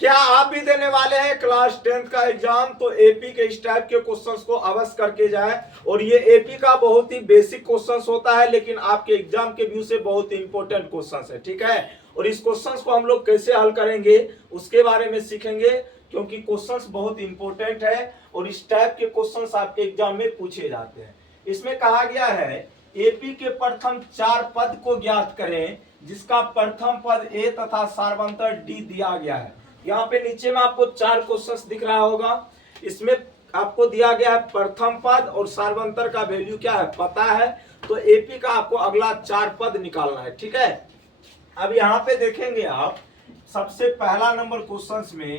क्या आप भी देने वाले हैं क्लास 10th का एग्जाम? तो एपी के इस टाइप के क्वेश्चंस को अवश्य करके जाएं। और ये एपी का बहुत ही बेसिक क्वेश्चंस होता है, लेकिन आपके एग्जाम के व्यू से बहुत ही इंपॉर्टेंट क्वेश्चंस है, ठीक है। और इस क्वेश्चंस को हम लोग कैसे हल करेंगे उसके बारे में सीखेंगे, क्योंकि क्वेश्चंस बहुत इंपॉर्टेंट है और इस टाइप के क्वेश्चंस आपके एग्जाम में पूछे जाते हैं। इसमें कहा गया है एपी के प्रथम 4 पद को ज्ञात करें जिसका प्रथम पद ए तथा सार्वंतर डी दिया गया है। यहाँ पे नीचे में आपको 4 क्वेश्चंस दिख रहा होगा। इसमें आपको दिया गया है प्रथम पद और सार्वंतर का वैल्यू क्या है पता है। तो एपी का आपको अगला 4 पद निकालना है, ठीक है। अब यहाँ पे देखेंगे आप, सबसे पहला नंबर क्वेश्चंस में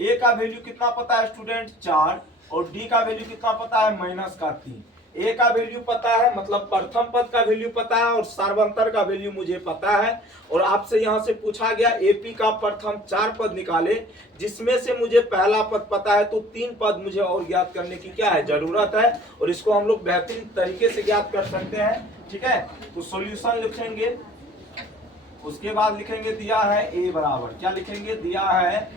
ए का वैल्यू कितना पता है स्टूडेंट 4, और डी का वैल्यू कितना पता है -3। ए का वैल्यू पता है, मतलब प्रथम पद का वैल्यू पता है, और सार्वंतर का वैल्यू मुझे पता है। और आपसे यहां से पूछा गया एपी का प्रथम 4 पद निकाले, जिसमें से मुझे पहला पद पता है, तो 3 पद मुझे और ज्ञात करने की क्या है जरूरत है। और इसको हम लोग बेहतरीन तरीके से ज्ञात कर सकते हैं, ठीक है। तो सॉल्यूशन लिखेंगे, उसके बाद लिखेंगे दिया है ए बराबर, क्या लिखेंगे, दिया है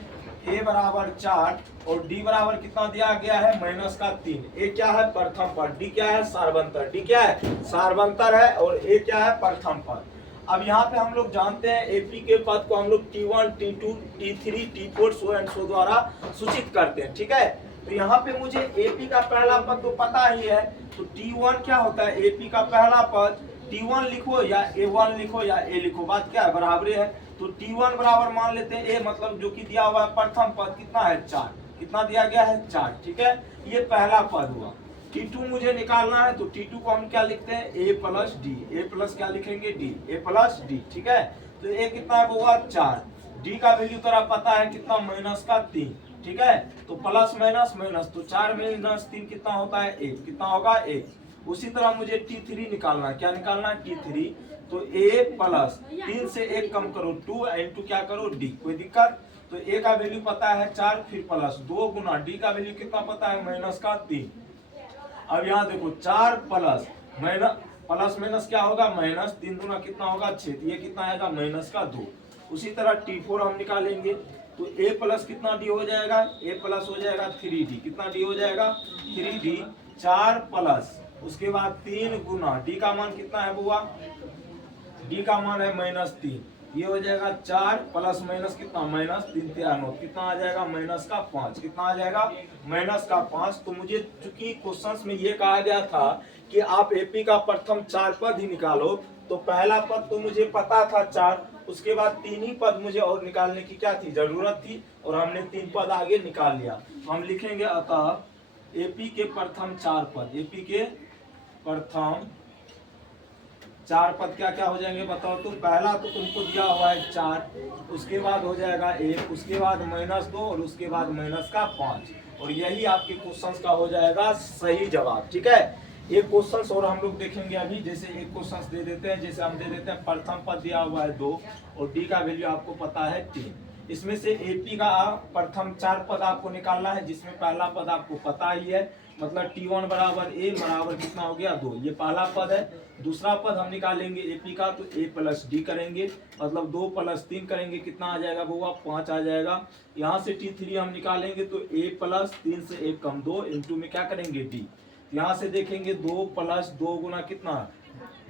ए बराबर 4 और डी बराबर कितना दिया गया है -3। ए क्या है प्रथम पद, डी क्या है सार्वंतर, डी क्या है सार्वंतर है, और ए क्या है प्रथम पद। अब यहाँ पे हम लोग जानते हैं एपी के पद को हम लोग T1, T2, T3, T4 so and so द्वारा सूचित करते हैं, ठीक है। तो यहाँ पे मुझे एपी का पहला पद तो पता ही है, तो T1 क्या होता है, एपी का पहला पद T1 लिखो या A1 लिखो या A लिखो, बात क्या है बराबर है। तो T1 बराबर मान लेते हैं A, मतलब जो कि दिया हुआ है प्रथम पद कितना है 4, कितना दिया गया है 4, ठीक है। ये पहला पद हुआ। T2 मुझे निकालना है, तो T2 को हम क्या लिखते हैं A plus D, A plus क्या लिखेंगे D, A प्लस डी, ठीक है। तो A कितना है हुआ 4, D का वैल्यू तो आप पता है कितना -3, ठीक है। तो प्लस माइनस माइनस, तो 4 - 3 कितना होता है 1, कितना होगा 1। उसी तरह मुझे T3 निकालना है, क्या निकालना है T3, तो A प्लस 3 से 1 कम करो 2 इंटू क्या करो D, कोई दिक्कत। तो A का वैल्यू पता है 4, फिर प्लस 2 गुना D का वैल्यू कितना पता है -3। अब यहाँ देखो 4 प्लस प्लस माइनस क्या होगा -3 गुना कितना होगा 6, ये कितना आएगा -2। उसी तरह T4 हम निकालेंगे, तो A प्लस कितना D हो जाएगा, A प्लस हो जाएगा 3D, कितना D हो जाएगा 3D। 4 प्लस उसके बाद 3 गुना D का मान कितना है बुआ, D का मान है -3, ये हो जाएगा 4 प्लस माइनस कितना -3 9, कितना आ जाएगा -5, कितना आ जाएगा -5। तो मुझे चूंकि क्वेश्चंस में ये कहा गया था कि आप एपी का प्रथम 4 पद ही निकालो, तो पहला पद तो मुझे पता था 4, उसके बाद 3 ही पद मुझे और निकालने की क्या थी जरूरत थी, और हमने 3 पद आगे निकाल लिया। तो हम लिखेंगे अतः एपी के प्रथम 4 पद, एपी के प्रथम 4 पद क्या क्या हो जाएंगे बताओ। तो पहला तो तुमको दिया हुआ है 4, उसके बाद हो जाएगा 1, उसके बाद -2 और उसके बाद -5, और यही आपके क्वेश्चंस का हो जाएगा सही जवाब, ठीक है। एक क्वेश्चंस और हम लोग देखेंगे अभी, जैसे एक क्वेश्चंस दे देते हैं, जैसे हम दे देते हैं प्रथम पद दिया हुआ है 2 और डी का वैल्यू आपको पता है 3। इसमें से एपी का प्रथम 4 पद आपको निकालना है, जिसमें पहला पद आपको पता ही है, मतलब T1 बराबर A बराबर कितना हो गया 2, ये पहला पद है। दूसरा पद हम निकालेंगे एपी का, तो A प्लस डी करेंगे, मतलब 2 प्लस 3 करेंगे, कितना आ जाएगा बुआ 5 आ जाएगा। यहाँ से T3 हम निकालेंगे, तो A प्लस 3 से 1 कम 2 इंटू में क्या करेंगे D। यहाँ से देखेंगे 2 प्लस 2 गुना कितना,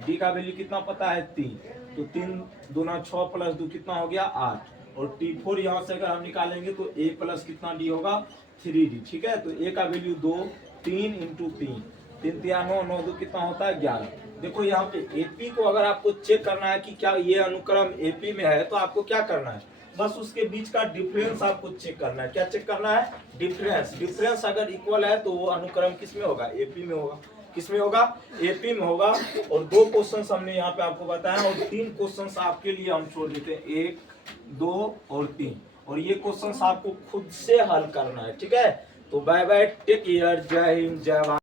D का वैल्यू कितना पता है 3, तो 3 दूना 6 प्लस 2 कितना हो गया 8। और T4 यहाँ से अगर हम निकालेंगे तो A प्लस कितना D होगा 3D, ठीक है। तो A का वैल्यू 2, 3 इंटू 3, 3 3 9, 9 2 कितना होता है 11। देखो यहाँ पे एपी को अगर आपको चेक करना है कि क्या ये अनुक्रम एपी में है, तो आपको क्या करना है, बस उसके बीच का डिफरेंस आपको चेक करना है। क्या चेक करना है, डिफरेंस। डिफरेंस अगर इक्वल है तो वो अनुक्रम किस में होगा, एपी में होगा। किस में होगा, एपी में होगा। और 2 क्वेश्चंस हमने यहाँ पे आपको बताया, और 3 क्वेश्चंस आपके लिए हम छोड़ देते हैं, 1 2 और 3, और ये क्वेश्चंस आपको खुद से हल करना है, ठीक है। तो बाय बाय, टेक केयर, जय हिंद, जय भारत।